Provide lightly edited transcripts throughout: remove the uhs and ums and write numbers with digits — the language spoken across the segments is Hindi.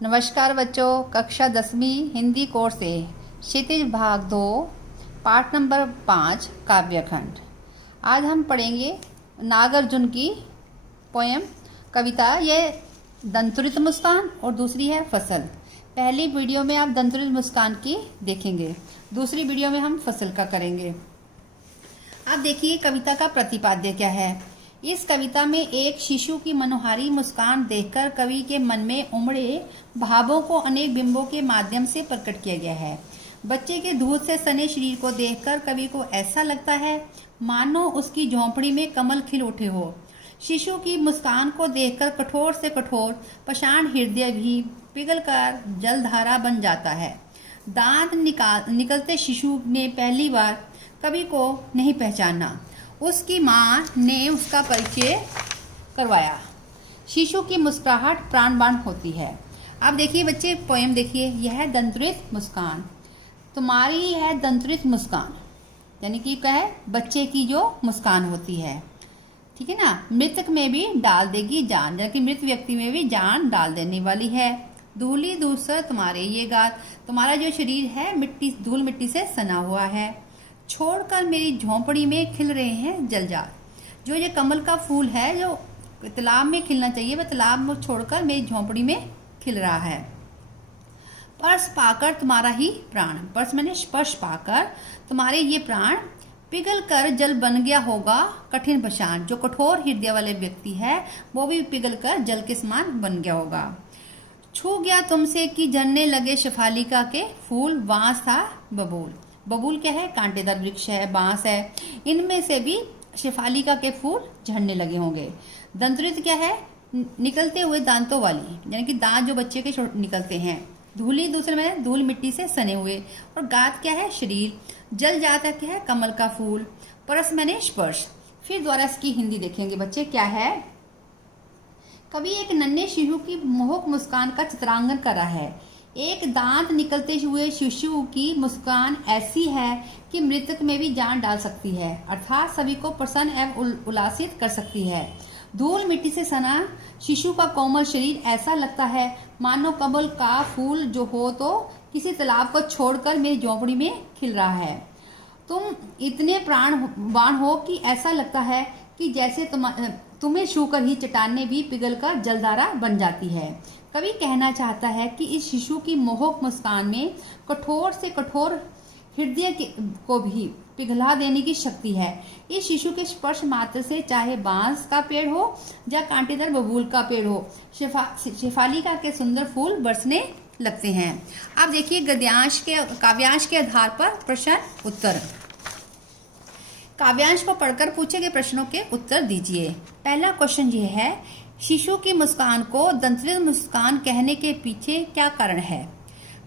नमस्कार बच्चों, कक्षा 10वीं हिंदी कोर्स से क्षितिज भाग 2 पाठ नंबर 5 काव्यखंड। आज हम पढ़ेंगे नागार्जुन की पोयम कविता। यह दंतुरित मुस्कान और दूसरी है फसल। पहली वीडियो में आप दंतुरित मुस्कान की देखेंगे, दूसरी वीडियो में हम फसल का करेंगे। आप देखिए कविता का प्रतिपाद्य क्या है। इस कविता में एक शिशु की मनोहारी मुस्कान देखकर कवि के मन में उमड़े भावों को अनेक बिंबों के माध्यम से प्रकट किया गया है। बच्चे के दूध से सने शरीर को देखकर कवि को ऐसा लगता है मानो उसकी झोंपड़ी में कमल खिल उठे हो। शिशु की मुस्कान को देखकर कठोर से कठोर पाषाण हृदय भी पिघलकर जलधारा बन जाता है। दांत निकलते शिशु ने पहली बार कवि को नहीं पहचाना। उसकी माँ ने उसका परिचय करवाया। शिशु की मुस्कुराहट प्राणवान होती है। अब देखिए बच्चे पोयम देखिए। यह है दंतुरित मुस्कान, तुम्हारी है दंतुरित मुस्कान, यानी कि क्या है, बच्चे की जो मुस्कान होती है, ठीक है ना। मृतक में भी डाल देगी जान, यानी कि मृत व्यक्ति में भी जान डाल देने वाली है। धूली दूसर तुम्हारे ये गात, तुम्हारा जो शरीर है मिट्टी धूल मिट्टी से सना हुआ है। छोड़कर मेरी झोंपड़ी में खिल रहे हैं जलजात, जो ये कमल का फूल है जो तालाब में खिलना चाहिए वह तालाब में छोड़कर मेरी झोंपड़ी में खिल रहा है। स्पर्श पाकर तुम्हारा ही प्राण, स्पर्श मैंने स्पर्श पाकर तुम्हारे ये प्राण पिघल कर जल बन गया होगा कठिन पाषाण, जो कठोर हृदय वाले व्यक्ति है वो भी पिघल कर जल के समान बन गया होगा। छू गया तुमसे कि झरने लगे शेफालिका के फूल, बांस था बबूल। बबूल क्या है, कांटेदार वृक्ष है, बांस है, इनमें से भी शेफालिका के फूल झड़ने लगे होंगे। दंतुरित क्या है, निकलते हुए दांतों वाली, यानी कि दांत जो बच्चे के निकलते हैं। धूली दूसरे में धूल मिट्टी से सने हुए, और गात क्या है, शरीर। जल जाता क्या है, कमल का फूल। परस मैंने स्पर्श। फिर द्वारा इसकी हिंदी देखेंगे बच्चे क्या है। कवि एक नन्हे शिशु की मोहक मुस्कान का चित्रांकन कर रहा है। एक दांत निकलते हुए शिशु की मुस्कान ऐसी है कि मृतक में भी जान डाल सकती है, अर्थात सभी को प्रसन्न एवं उल्लासित कर सकती है। धूल मिट्टी से सना शिशु का कोमल शरीर ऐसा लगता है मानो कमल का फूल जो हो तो किसी तालाब को छोड़कर मेरी झोंपड़ी में खिल रहा है। तुम इतने प्राणवान हो कि ऐसा लगता है कि जैसे तुम्हें छूकर ही चट्टानें भी पिघलकर जलधारा बन जाती है। कवि कहना चाहता है कि इस शिशु की मोहक मुस्कान में कठोर से कठोर हृदय को भी पिघला देने की शक्ति है। इस शिशु के स्पर्श मात्र से चाहे बांस का पेड़ हो या कांटेदार बबूल का पेड़ हो, शेफालिका के सुंदर फूल बरसने लगते हैं। अब देखिए गद्यांश के काव्यांश के आधार पर प्रश्न उत्तर। काव्यांश को पढ़कर पूछे गए प्रश्नों के उत्तर दीजिए। पहला क्वेश्चन ये है, शिशु की मुस्कान को दंतुरित मुस्कान कहने के पीछे क्या कारण है।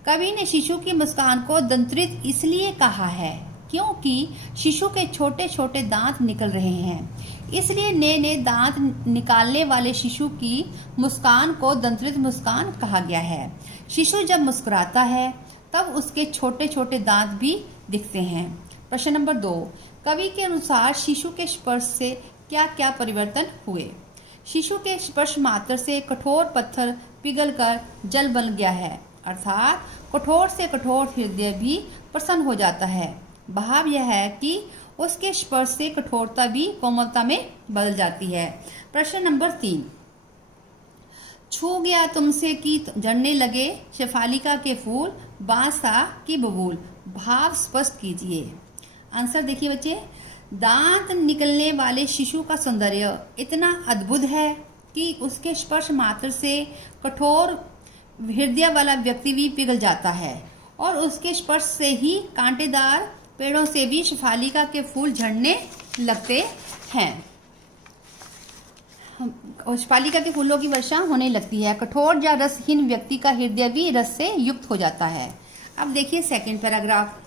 कवि ने शिशु की मुस्कान को दंतुरित इसलिए कहा है क्योंकि शिशु के छोटे छोटे दांत निकल रहे हैं, इसलिए नए नए दांत निकालने वाले शिशु की मुस्कान को दंतुरित मुस्कान कहा गया है। शिशु जब मुस्कुराता है तब उसके छोटे छोटे दांत भी दिखते हैं। प्रश्न नंबर 2, कवि के अनुसार शिशु के स्पर्श से क्या क्या परिवर्तन हुए। शिशु के स्पर्श मात्र से कठोर पत्थर पिघलकर जल बन गया है, अर्थात कठोर से कठोर हृदय भी प्रसन्न हो जाता है। भाव यह है कि उसके स्पर्श से कठोरता भी कोमलता में बदल जाती है। प्रश्न नंबर 3, छू गया तुमसे कि झड़ने लगे शेफालिका के फूल, बांस था कि बबूल। भाव स्पष्ट कीजिए। आंसर देखिए बच्चे, दांत निकलने वाले शिशु का सौंदर्य इतना अद्भुत है कि उसके स्पर्श मात्र से कठोर हृदय वाला व्यक्ति भी पिघल जाता है, और उसके स्पर्श से ही कांटेदार पेड़ों से भी शेफालिका के फूल झड़ने लगते हैं। शेफालिका के फूलों की वर्षा होने लगती है। कठोर या रसहीन व्यक्ति का हृदय भी रस से युक्त हो जाता है। अब देखिए सेकंड पैराग्राफ।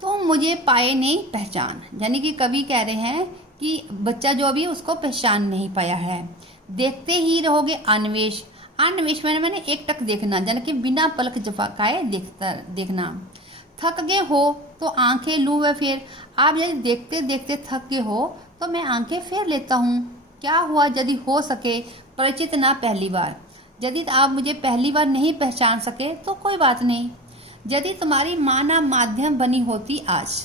तुम मुझे पाए नहीं पहचान, यानी कि कवि कह रहे हैं कि बच्चा जो अभी उसको पहचान नहीं पाया है। देखते ही रहोगे अन्वेष। अन्वेष मैंने एक टक देखना, यानी कि बिना पलक झपकाए देखना। थक गए हो तो आंखें लूं व फिर, आप यदि देखते देखते थक गए हो तो मैं आंखें फेर लेता हूँ। क्या हुआ यदि हो सके परिचित ना पहली बार। यदि आप मुझे पहली बार नहीं पहचान सके तो कोई बात नहीं। यदि तुम्हारी माँ ना माध्यम बनी होती आज,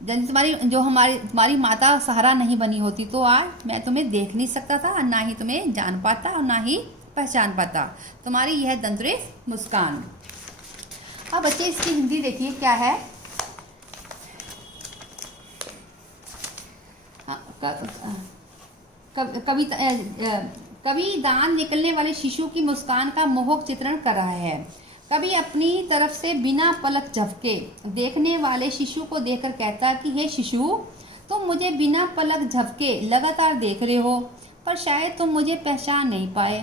यदि तुम्हारी माता सहारा नहीं बनी होती तो आज मैं तुम्हें देख नहीं सकता था, ना ही तुम्हें जान पाता और ना ही पहचान पाता। तुम्हारी यह दंतरेज मुस्कान। अब बच्चे इसकी हिंदी देखिए क्या है। कवि दांत निकलने वाले शिशु की मुस्कान का मोहक चित्रण कर रहा है। कवि अपनी तरफ से बिना पलक झपके देखने वाले शिशु को देखकर कहता कि हे शिशु, तुम मुझे बिना पलक झपके लगातार देख रहे हो, पर शायद तुम मुझे पहचान नहीं पाए।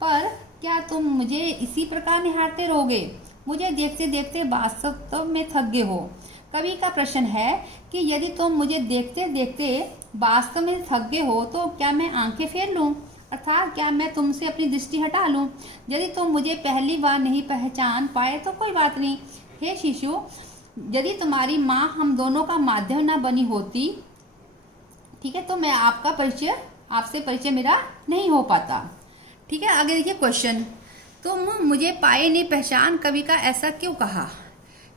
पर क्या तुम मुझे इसी प्रकार निहारते रहोगे? मुझे देखते देखते वास्तव में थक गए हो। कवि का प्रश्न है कि यदि तुम मुझे देखते देखते वास्तव में थक गए हो तो क्या मैं आंखें फेर लूं, अर्थात क्या मैं तुमसे अपनी दृष्टि हटा लूं? यदि तुम मुझे पहली बार नहीं पहचान पाए तो कोई बात नहीं। हे शिशु, यदि तुम्हारी माँ हम दोनों का माध्यम न बनी होती, ठीक है, तो मैं आपसे परिचय मेरा नहीं हो पाता। ठीक है, आगे देखिए क्वेश्चन। तुम मुझे पाए नहीं पहचान, कवि का ऐसा क्यों कहा?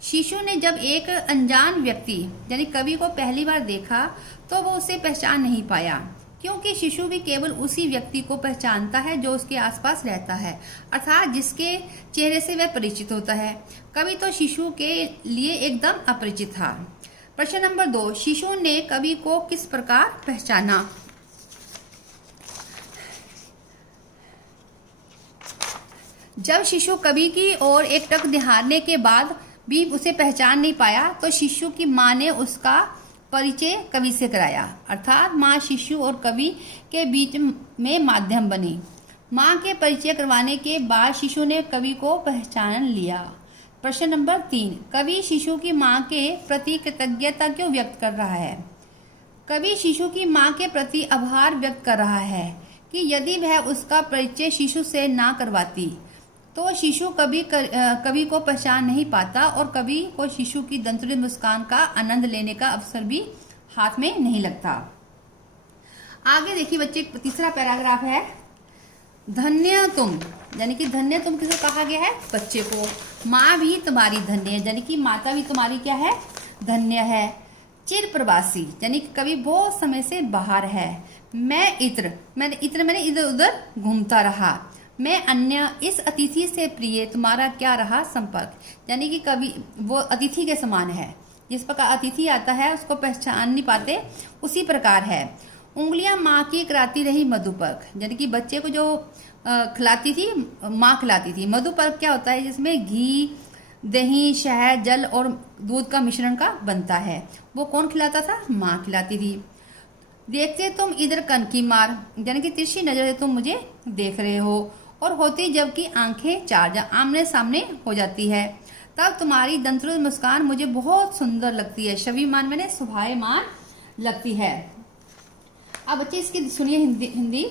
शिशु ने जब एक अनजान व्यक्ति यानी कवि को पहली बार देखा तो वो उसे पहचान नहीं पाया, क्योंकि शिशु भी केवल उसी व्यक्ति को पहचानता है जो उसके आसपास रहता है, अर्थात जिसके चेहरे से वह परिचित होता है। कवि तो शिशु के लिए एकदम अपरिचित था। प्रश्न नंबर 2, शिशु ने कवि को किस प्रकार पहचाना? जब शिशु कवि की ओर एकटक निहारने के बाद भी उसे पहचान नहीं पाया तो शिशु की माँ ने उसका परिचय कवि से कराया, अर्थात माँ शिशु और कवि के बीच में माध्यम बनी। माँ के परिचय करवाने के बाद शिशु ने कवि को पहचान लिया। प्रश्न नंबर 3, कवि शिशु की माँ के प्रति कृतज्ञता क्यों व्यक्त कर रहा है? कवि शिशु की माँ के प्रति आभार व्यक्त कर रहा है कि यदि वह उसका परिचय शिशु से ना करवाती तो शिशु कवि को पहचान नहीं पाता और कवि को शिशु की दंतुरित मुस्कान का आनंद लेने का अवसर भी हाथ में नहीं लगता। आगे देखिए बच्चे, तीसरा पैराग्राफ है, धन्य तुम, यानी कि धन्य तुम किसे कहा गया है? बच्चे को। माँ भी तुम्हारी धन्य है, यानी कि माता भी तुम्हारी क्या है? धन्य है। चिर प्रवासी, यानी कि कवि बहुत समय से बाहर है। मैंने इधर उधर घूमता रहा। मैं अन्य, इस अतिथि से प्रिय तुम्हारा क्या रहा संपर्क, यानी कि कवि वो अतिथि के समान है। जिस प्रकार अतिथि आता है उसको पहचान नहीं पाते, उसी प्रकार है। उंगलियां माँ की कराती रही मधुपर्क, यानी कि बच्चे को जो खिलाती थी माँ खिलाती थी। मधुपर्क क्या होता है? जिसमें घी, दही, शहद, जल और दूध का मिश्रण का बनता है। वो कौन खिलाता था? माँ खिलाती थी। देखते तुम इधर कनकी मार, यानी कि तिरछी नजर से तुम मुझे देख रहे हो, और होती जबकि आंखें चार आमने सामने हो जाती है, तब तुम्हारी दंतरुत मुस्कान मुझे बहुत सुंदर लगती है, शोभायमान मैंने शोभायमान लगती है। अब बच्चे इसकी सुनिए हिंदी।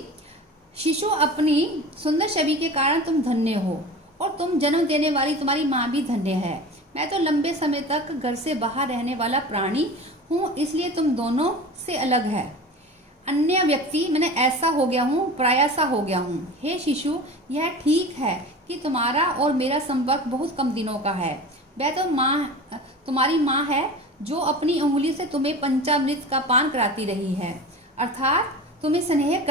शिशु, अपनी सुंदर छवि के कारण तुम धन्य हो और तुम जन्म देने वाली तुम्हारी माँ भी धन्य है। मैं तो लंबे समय तक घर से बाहर रहने वाला प्राणी हूँ, इसलिए तुम दोनों से अलग है। अन्य व्यक्ति मैंने ऐसा हो गया हूँ, प्रायसा हो गया हूँ। हे शिशु, यह ठीक है कि तुम्हारा और मेरा संपर्क बहुत कम दिनों का है। वह तो तुम्हारी माँ है जो अपनी उंगली से तुम्हें पंचामृत का पान कराती रही है, अर्थात तुम्हें स्नेह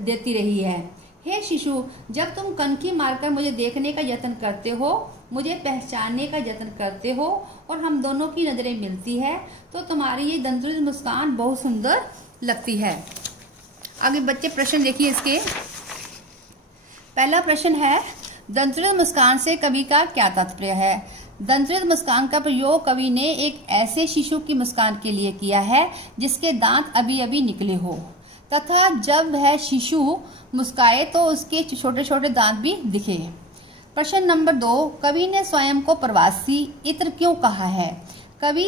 देती रही है। हे शिशु, जब तुम कनखी मारकर मुझे देखने का यत्न करते हो, मुझे पहचानने का यत्न करते हो और हम दोनों की नजरें मिलती है, तो तुम्हारी ये दंतुरित मुस्कान बहुत सुंदर लगती है। आगे बच्चे प्रश्न देखिए इसके। पहला प्रश्न है, दंतुरित मुस्कान से कवि का क्या तात्पर्य है? दंतुरित मुस्कान का प्रयोग कवि ने एक ऐसे शिशु की मुस्कान के लिए किया है जिसके दांत अभी अभी निकले हो, तथा जब वह शिशु मुस्काए तो उसके छोटे छोटे दांत भी दिखे। प्रश्न नंबर 2, कवि ने स्वयं को प्रवासी इत्र क्यों कहा है? कवि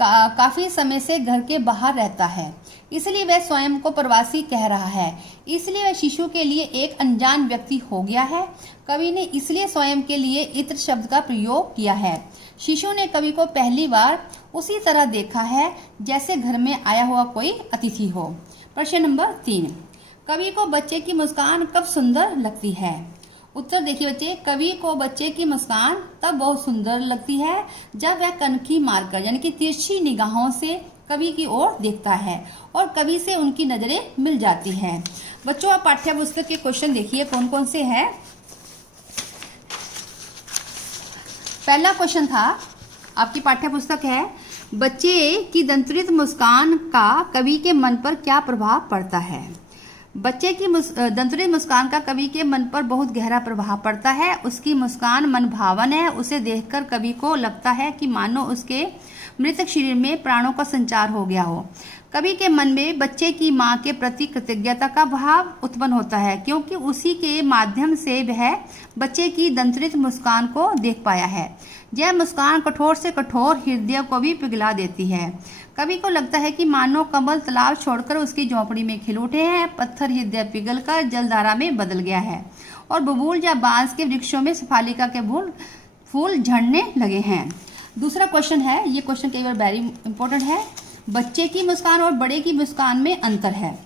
काफी समय से घर के बाहर रहता है, इसलिए वह स्वयं को प्रवासी कह रहा है। इसलिए वह शिशु के लिए एक अनजान व्यक्ति हो गया है। कवि ने इसलिए स्वयं के लिए इत्र शब्द का प्रयोग किया है। शिशु ने कवि को पहली बार उसी तरह देखा है जैसे घर में आया हुआ कोई अतिथि हो। प्रश्न नंबर 3, कवि को बच्चे की मुस्कान कब सुंदर लगती है? उत्तर देखिए बच्चे, कवि को बच्चे की मुस्कान तब बहुत सुंदर लगती है जब वह कनखी मारकर यानी कि तिरछी निगाहों से कवि की ओर देखता है और कवि से उनकी नजरें मिल जाती हैं। बच्चों, आप पाठ्य पुस्तक के क्वेश्चन देखिए कौन कौन से हैं। पहला क्वेश्चन था, आपकी पाठ्य पुस्तक है, बच्चे की दंतरित मुस्कान का कवि के मन पर क्या प्रभाव पड़ता है। बच्चे की दंतरित मुस्कान का कवि के मन पर बहुत गहरा प्रभाव पड़ता है। उसकी मुस्कान मनभावन है। उसे देखकर कवि को लगता है कि मानो उसके मृतक शरीर में प्राणों का संचार हो गया हो। कवि के मन में बच्चे की मां के प्रति कृतज्ञता का भाव उत्पन्न होता है, क्योंकि उसी के माध्यम से वह बच्चे की दंतरित मुस्कान को देख पाया है। यह मुस्कान कठोर से कठोर हृदय को भी पिघला देती है। कवि को लगता है कि मानो कमल तालाब छोड़कर उसकी झोंपड़ी में खिल उठे हैं, पत्थर हृदय पिघलकर जलधारा में बदल गया है और बबूल या बांस के वृक्षों में सफालिका के फूल झड़ने लगे हैं। दूसरा क्वेश्चन है, ये क्वेश्चन कई बार वेरी इंपॉर्टेंट है, बच्चे की मुस्कान और बड़े की मुस्कान में अंतर है।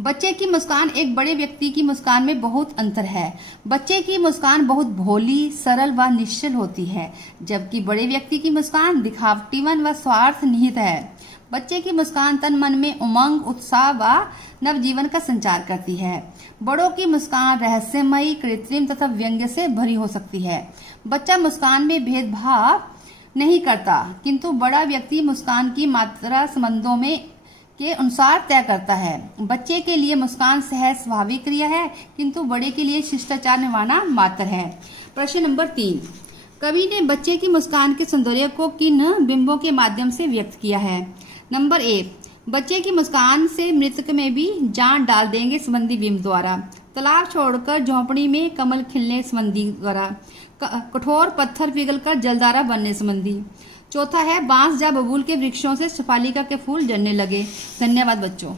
बच्चे की मुस्कान एक बड़े व्यक्ति की मुस्कान में बहुत अंतर है। बच्चे की मुस्कान बहुत भोली, सरल व निश्चल होती है, जबकि बड़े व्यक्ति की मुस्कान दिखावटीपन व स्वार्थ निहित है। बच्चे की मुस्कान तन मन में उमंग, उत्साह व नवजीवन का संचार करती है। बड़ों की मुस्कान रहस्यमयी, कृत्रिम तथा व्यंग्य से भरी हो सकती है। बच्चा मुस्कान में भेदभाव नहीं करता, किंतु बड़ा व्यक्ति मुस्कान की मात्रा संबंधों में के अनुसार तय करता है। बच्चे के लिए मुस्कान सहज स्वाभाविक क्रिया है, किंतु बड़े के लिए शिष्टाचार निभाना मात्र है। प्रश्न नंबर 3, कवि ने बच्चे की मुस्कान के सौंदर्य को किन बिंबों के माध्यम से व्यक्त किया है। नंबर 1, बच्चे की मुस्कान से मृतक में भी जान डाल देंगे संबंधी बिंब द्वारा, तालाब छोड़कर झोंपड़ी में कमल खिलने संबंधी द्वारा, कठोर पत्थर पिघलकर जलधारा बनने संबंधी। चौथा है, बांस या बबूल के वृक्षों से सफालिका के फूल झड़ने लगे। धन्यवाद बच्चों।